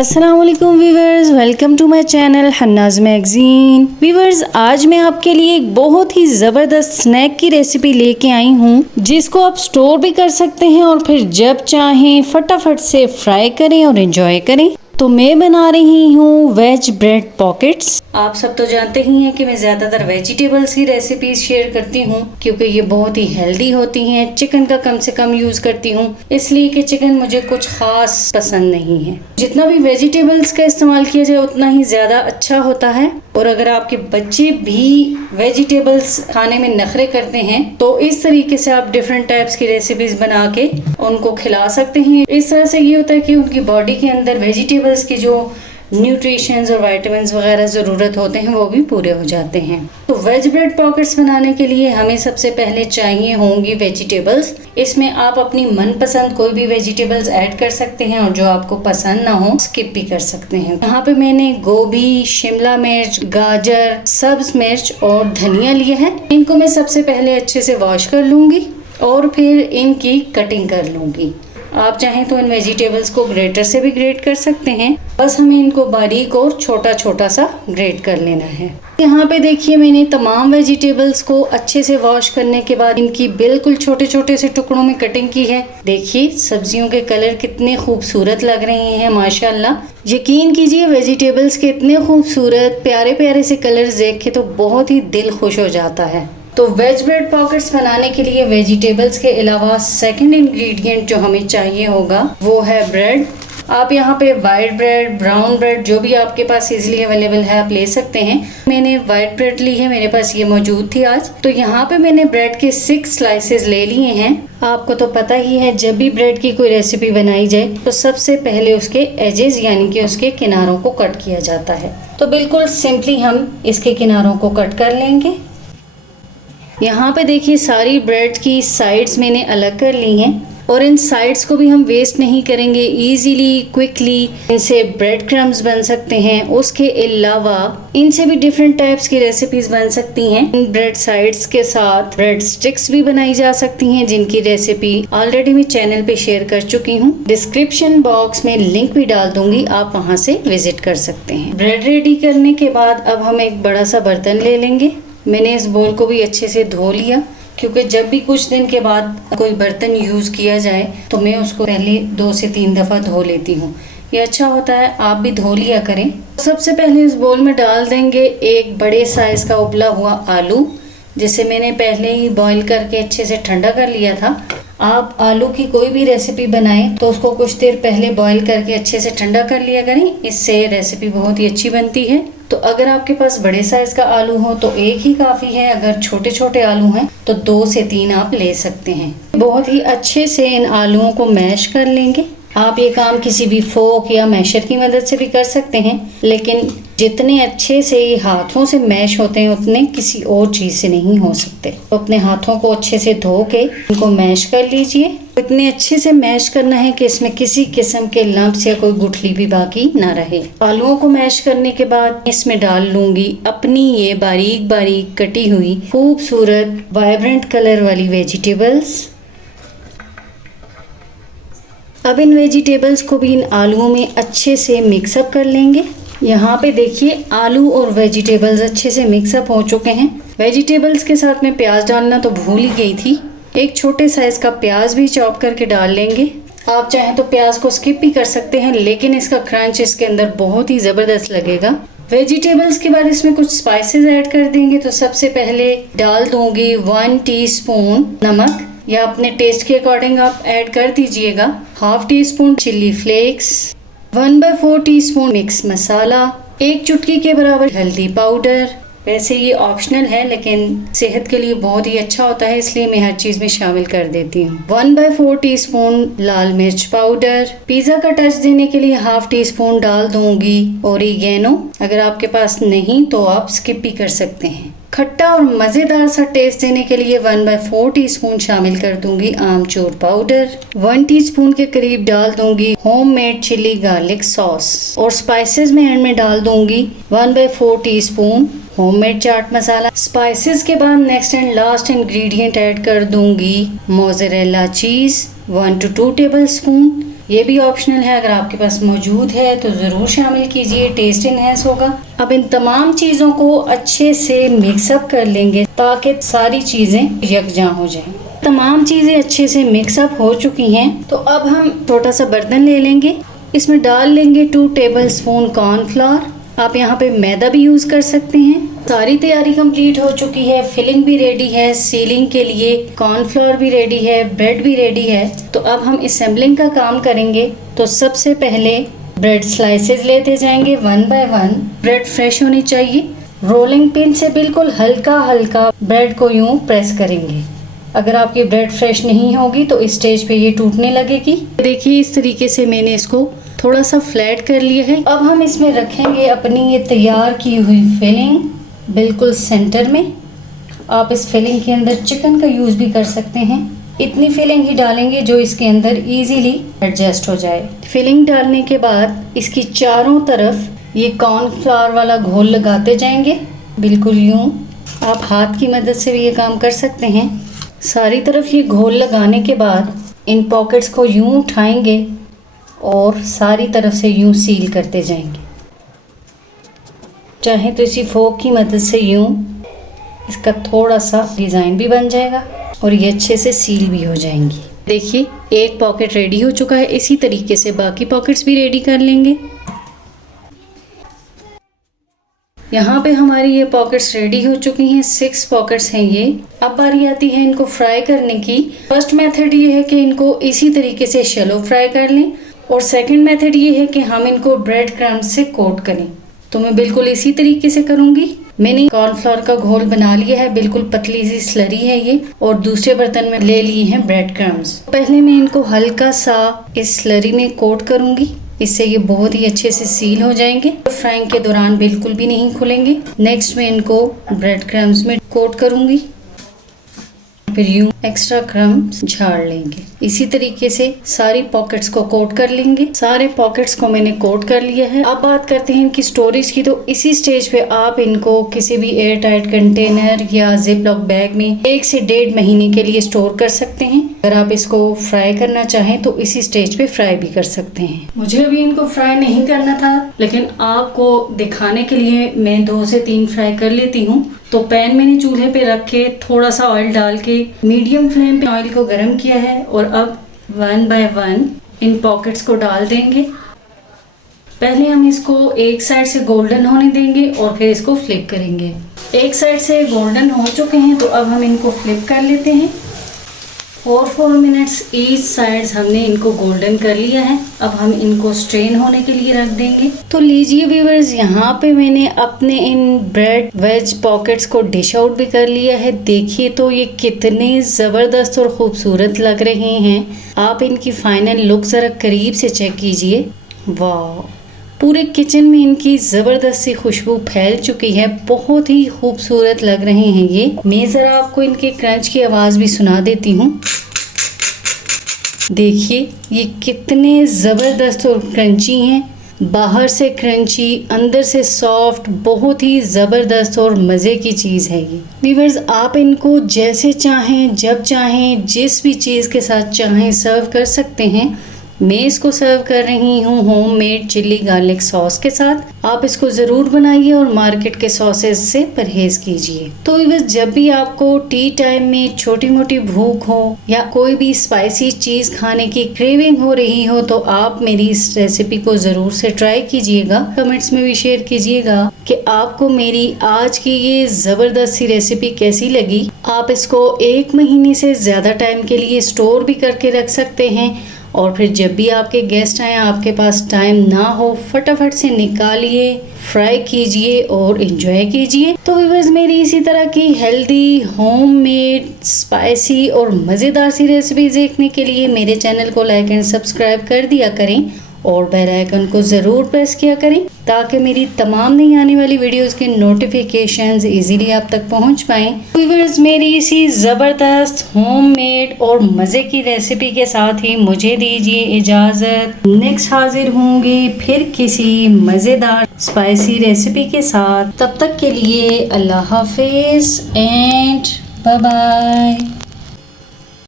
अस्सलामुअलैकुम viewers, welcome to my channel Hannah's magazine. Viewers, आज मैं आपके लिए एक बहुत ही ज़बरदस्त स्नैक की रेसिपी लेके आई हूँ, जिसको आप स्टोर भी कर सकते हैं और फिर जब चाहें फटाफट से फ्राई करें और एंजॉय करें। तो मैं बना रही हूँ वेज ब्रेड पॉकेट्स। आप सब तो जानते ही हैं कि मैं ज़्यादातर वेजिटेबल्स की रेसिपीज शेयर करती हूँ, क्योंकि ये बहुत ही हेल्दी होती हैं। चिकन का कम से कम यूज़ करती हूँ, इसलिए कि चिकन मुझे कुछ ख़ास पसंद नहीं है। जितना भी वेजिटेबल्स का इस्तेमाल किया जाए उतना ही ज़्यादा अच्छा होता है। और अगर आपके बच्चे भी वेजिटेबल्स खाने में नखरे करते हैं तो इस तरीके से आप डिफरेंट टाइप्स की रेसिपीज बना के उनको खिला सकते हैं। इस तरह से ये होता है कि उनकी बॉडी के अंदर वेजिटेबल्स की जो न्यूट्रिशंस और विटामिन्स वगैरह ज़रूरत होते हैं वो भी पूरे हो जाते हैं। तो वेज ब्रेड पॉकेट्स बनाने के लिए हमें सबसे पहले चाहिए होंगी वेजिटेबल्स। इसमें आप अपनी मनपसंद कोई भी वेजिटेबल्स ऐड कर सकते हैं और जो आपको पसंद ना हो स्किप भी कर सकते हैं। यहाँ पे मैंने गोभी, शिमला मिर्च, गाजर, सब्ज मिर्च और धनिया लिया है। इनको मैं सबसे पहले अच्छे से वॉश कर लूँगी और फिर इनकी कटिंग कर लूँगी। आप चाहें तो इन वेजिटेबल्स को ग्रेटर से भी ग्रेट कर सकते हैं, बस हमें इनको बारीक और छोटा छोटा सा ग्रेट कर लेना है। यहाँ पे देखिए, मैंने तमाम वेजिटेबल्स को अच्छे से वॉश करने के बाद इनकी बिल्कुल छोटे छोटे से टुकड़ों में कटिंग की है। देखिए सब्जियों के कलर कितने खूबसूरत लग रहे हैं माशाल्लाह। यकीन कीजिए, वेजिटेबल्स के इतने खूबसूरत प्यारे प्यारे से कलर्स देख के तो बहुत ही दिल खुश हो जाता है। तो वेज ब्रेड पॉकेट्स बनाने के लिए वेजिटेबल्स के अलावा सेकंड इंग्रेडिएंट जो हमें चाहिए होगा वो है ब्रेड। आप यहाँ पे वाइट ब्रेड, ब्राउन ब्रेड, जो भी आपके पास इजीली अवेलेबल है आप ले सकते हैं। मैंने वाइट ब्रेड ली है, मेरे पास ये मौजूद थी आज। तो यहाँ पे मैंने ब्रेड के 6 स्लाइसेस ले लिए हैं। आपको तो पता ही है, जब भी ब्रेड की कोई रेसिपी बनाई जाए तो सबसे पहले उसके एजेस यानी कि उसके किनारों को कट किया जाता है। तो बिल्कुल सिंपली हम इसके किनारों को कट कर लेंगे। यहाँ पे देखिए, सारी ब्रेड की साइड्स मैंने अलग कर ली हैं और इन साइड्स को भी हम वेस्ट नहीं करेंगे। इजीली क्विकली इनसे ब्रेड क्रम्स बन सकते हैं। उसके अलावा इनसे भी डिफरेंट टाइप्स की रेसिपीज बन सकती हैं। इन ब्रेड साइड्स के साथ ब्रेड स्टिक्स भी बनाई जा सकती हैं, जिनकी रेसिपी ऑलरेडी मैं चैनल पे शेयर कर चुकी हूँ। डिस्क्रिप्शन बॉक्स में लिंक भी डाल दूंगी, आप वहाँ से विजिट कर सकते हैं। ब्रेड रेडी करने के बाद अब हम एक बड़ा सा बर्तन ले लेंगे। मैंने इस बोल को भी अच्छे से धो लिया, क्योंकि जब भी कुछ दिन के बाद कोई बर्तन यूज़ किया जाए तो मैं उसको पहले 2 से 3 दफ़ा धो लेती हूँ। ये अच्छा होता है, आप भी धो लिया करें। सबसे पहले इस बोल में डाल देंगे एक बड़े साइज़ का उबला हुआ आलू, जिसे मैंने पहले ही बॉईल करके अच्छे से ठंडा कर लिया था। आप आलू की कोई भी रेसिपी बनाएं तो उसको कुछ देर पहले बॉईल करके अच्छे से ठंडा कर लिया करें, इससे रेसिपी बहुत ही अच्छी बनती है। तो अगर आपके पास बड़े साइज का आलू हो तो एक ही काफ़ी है, अगर छोटे छोटे आलू हैं तो 2 से 3 आप ले सकते हैं। बहुत ही अच्छे से इन आलूओं को मैश कर लेंगे। आप ये काम किसी भी फोक या मैशर की मदद से भी कर सकते हैं, लेकिन जितने अच्छे से ये हाथों से मैश होते हैं उतने किसी और चीज़ से नहीं हो सकते। तो अपने हाथों को अच्छे से धो के इनको मैश कर लीजिए। इतने अच्छे से मैश करना है कि इसमें किसी किस्म के लम्प्स या कोई गुठली भी बाकी ना रहे। आलूओं को मैश करने के बाद इसमें डाल लूंगी अपनी ये बारीक बारीक कटी हुई खूबसूरत वाइब्रेंट कलर वाली वेजिटेबल्स। अब इन वेजिटेबल्स को भी इन आलूओं में अच्छे से मिक्सअप कर लेंगे। यहाँ पे देखिए, आलू और वेजिटेबल्स अच्छे से मिक्सअप हो चुके हैं। वेजिटेबल्स के साथ में प्याज डालना तो भूल ही गई थी। एक छोटे साइज का प्याज भी चॉप करके डाल लेंगे। आप चाहें तो प्याज को स्किप भी कर सकते हैं, लेकिन इसका क्रंच इसके अंदर बहुत ही ज़बरदस्त लगेगा। वेजिटेबल्स के बाद इसमें कुछ स्पाइसेस ऐड कर देंगे। तो सबसे पहले डाल दूंगी 1 टीस्पून नमक, या अपने टेस्ट के अकॉर्डिंग आप ऐड कर दीजिएगा। 1/2 teaspoon chilli flakes, 1/4 teaspoon mix masala, 1 चुटकी के बराबर हल्दी पाउडर। वैसे ये ऑप्शनल है, लेकिन सेहत के लिए बहुत ही अच्छा होता है, इसलिए मैं हर चीज़ में शामिल कर देती हूँ। 1/4 टीस्पून लाल मिर्च पाउडर। पिज़्ज़ा का टच देने के लिए 1/2 टीस्पून डाल दूंगी ओरिगेनो। अगर आपके पास नहीं तो आप स्किप भी कर सकते हैं। खट्टा और मज़ेदार सा टेस्ट देने के लिए 1/4 टीस्पून शामिल कर दूंगी आमचूर पाउडर। 1 टीस्पून के करीब डाल दूंगी होममेड चिली गार्लिक सॉस। और स्पाइसेस में एंड में डाल दूंगी 1/4 teaspoon homemade chaat masala. Spices के बाद next and last ingredient add कर दूंगी mozzarella cheese 1 to 2 table spoon. ये भी ऑप्शनल है, अगर आपके पास मौजूद है तो ज़रूर शामिल कीजिए, टेस्ट इनहेंस होगा। अब इन तमाम चीज़ों को अच्छे से मिक्सअप कर लेंगे ताकि सारी चीज़ें यकजां हो जाएं। तमाम चीज़ें अच्छे से मिक्सअप हो चुकी हैं, तो अब हम छोटा सा बर्तन ले लेंगे, इसमें डाल लेंगे 2 टेबलस्पून कॉर्नफ्लावर। आप यहाँ पे मैदा भी यूज़ कर सकते हैं। सारी तैयारी कंप्लीट हो चुकी है, फिलिंग भी रेडी है, सीलिंग के लिए कॉर्नफ्लावर भी रेडी है, ब्रेड भी रेडी है। तो अब हम असेंबलिंग का काम करेंगे। तो सबसे पहले ब्रेड स्लाइसेस लेते जाएंगे 1 बाय 1। ब्रेड फ्रेश होनी चाहिए। रोलिंग पिन से बिल्कुल हल्का हल्का ब्रेड को यूं प्रेस करेंगे। अगर आपकी ब्रेड फ्रेश नहीं होगी तो इस स्टेज पे ये टूटने लगेगी। देखिए इस तरीके से मैंने इसको थोड़ा सा फ्लैट कर लिया है। अब हम इसमें रखेंगे अपनी ये तैयार की हुई फिलिंग बिल्कुल सेंटर में। आप इस फिलिंग के अंदर चिकन का यूज़ भी कर सकते हैं। इतनी फिलिंग ही डालेंगे जो इसके अंदर इजीली एडजस्ट हो जाए। फिलिंग डालने के बाद इसकी चारों तरफ ये कॉर्नफ्लावर वाला घोल लगाते जाएंगे, बिल्कुल यूं। आप हाथ की मदद से भी ये काम कर सकते हैं। सारी तरफ ये घोल लगाने के बाद इन पॉकेट्स को यूं उठाएंगे और सारी तरफ से यूं सील करते जाएंगे। चाहे तो इसी फोक की मदद से यूं इसका थोड़ा सा डिज़ाइन भी बन जाएगा और ये अच्छे से सील भी हो जाएंगी। देखिए एक पॉकेट रेडी हो चुका है। इसी तरीके से बाकी पॉकेट्स भी रेडी कर लेंगे। यहाँ पे हमारी ये पॉकेट्स रेडी हो चुकी हैं। 6 पॉकेट्स हैं ये। अब बारी आती है इनको फ्राई करने की। फर्स्ट मेथड ये है कि इनको इसी तरीके से शैलो फ्राई कर लें और सेकंड मेथड ये है कि हम इनको ब्रेड क्रम्स से कोट करें। तो मैं बिल्कुल इसी तरीके से करूँगी। मैंने कॉर्नफ्लावर का घोल बना लिया है, बिल्कुल पतली सी स्लरी है ये, और दूसरे बर्तन में ले लिए हैं ब्रेड क्रम्स। पहले मैं इनको हल्का सा इस स्लरी में कोट करूँगी, इससे ये बहुत ही अच्छे से सील हो जाएंगे। फ्राइंग के दौरान बिल्कुल भी नहीं खुलेंगे। नेक्स्ट मैं इनको ब्रेड क्रम्स में कोट करूँगी, फिर यूं एक्स्ट्रा क्रम्स झाड़ लेंगे। इसी तरीके से सारी पॉकेट्स को कोट कर लेंगे। सारे पॉकेट्स को मैंने कोट कर लिया है। अब बात करते हैं इनकी स्टोरेज की। तो इसी स्टेज पे आप इनको किसी भी एयर टाइट कंटेनर या जिप लॉक बैग में 1 से 1.5 महीने के लिए स्टोर कर सकते हैं। अगर आप इसको फ्राई करना चाहें तो इसी स्टेज पे फ्राई भी कर सकते हैं। मुझे अभी इनको फ्राई नहीं करना था, लेकिन आपको दिखाने के लिए मैं 2 से 3 फ्राई कर लेती हूँ। तो पैन मैंने चूल्हे पे रख के थोड़ा सा ऑयल डाल के मीडियम फ्लेम पे ऑयल को गर्म किया है और अब 1 बाय 1 इन पॉकेट्स को डाल देंगे। पहले हम इसको एक साइड से गोल्डन होने देंगे और फिर इसको फ्लिप करेंगे। एक साइड से गोल्डन हो चुके हैं तो अब हम इनको फ्लिप कर लेते हैं। 4 मिनट्स ईच साइड्स हमने इनको गोल्डन कर लिया है। अब हम इनको स्ट्रेन होने के लिए रख देंगे। तो लीजिए व्यूअर्स, यहाँ पे मैंने अपने इन ब्रेड वेज पॉकेट्स को डिश आउट भी कर लिया है। देखिए तो ये कितने ज़बरदस्त और ख़ूबसूरत लग रहे हैं। आप इनकी फाइनल लुक ज़रा करीब से चेक कीजिए। वाह, पूरे किचन में इनकी ज़बरदस्त सी खुशबू फैल चुकी है। बहुत ही खूबसूरत लग रहे हैं ये। मैं ज़रा आपको इनके क्रंच की आवाज़ भी सुना देती हूँ। देखिए ये कितने ज़बरदस्त और क्रंची हैं। बाहर से क्रंची, अंदर से सॉफ्ट, बहुत ही ज़बरदस्त और मज़े की चीज़ है ये। व्यूअर्स, आप इनको जैसे चाहें, जब चाहें, जिस भी चीज़ के साथ चाहें सर्व कर सकते हैं। मैं इसको सर्व कर रही हूँ होममेड चिल्ली गार्लिक सॉस के साथ। आप इसको ज़रूर बनाइए और मार्केट के सॉसेस से परहेज़ कीजिए। तो बस जब भी आपको टी टाइम में छोटी मोटी भूख हो या कोई भी स्पाइसी चीज़ खाने की क्रेविंग हो रही हो तो आप मेरी इस रेसिपी को ज़रूर से ट्राई कीजिएगा। कमेंट्स में भी शेयर कीजिएगा कि आपको मेरी आज की ये ज़बरदस्त सी रेसिपी कैसी लगी। आप इसको 1 महीने से ज़्यादा टाइम के लिए स्टोर भी करके रख सकते हैं और फिर जब भी आपके गेस्ट आए, आपके पास टाइम ना हो, फटाफट से निकालिए, फ्राई कीजिए और एंजॉय कीजिए। तो व्यूअर्स, मेरी इसी तरह की हेल्दी, होममेड, स्पाइसी और मज़ेदार सी रेसिपीज देखने के लिए मेरे चैनल को लाइक एंड सब्सक्राइब कर दिया करें और बेल आइकन को ज़रूर प्रेस किया करें ताकि मेरी तमाम नई आने वाली वीडियोस के नोटिफिकेशंस इजीली आप तक पहुंच पाएँ। व्यूअर्स, मेरी इसी ज़बरदस्त होममेड और मज़े की रेसिपी के साथ ही मुझे दीजिए इजाज़त। नेक्स्ट हाजिर होंगे फिर किसी मज़ेदार स्पाइसी रेसिपी के साथ। तब तक के लिए अल्लाह हाफिज़ एंड बाय बाय।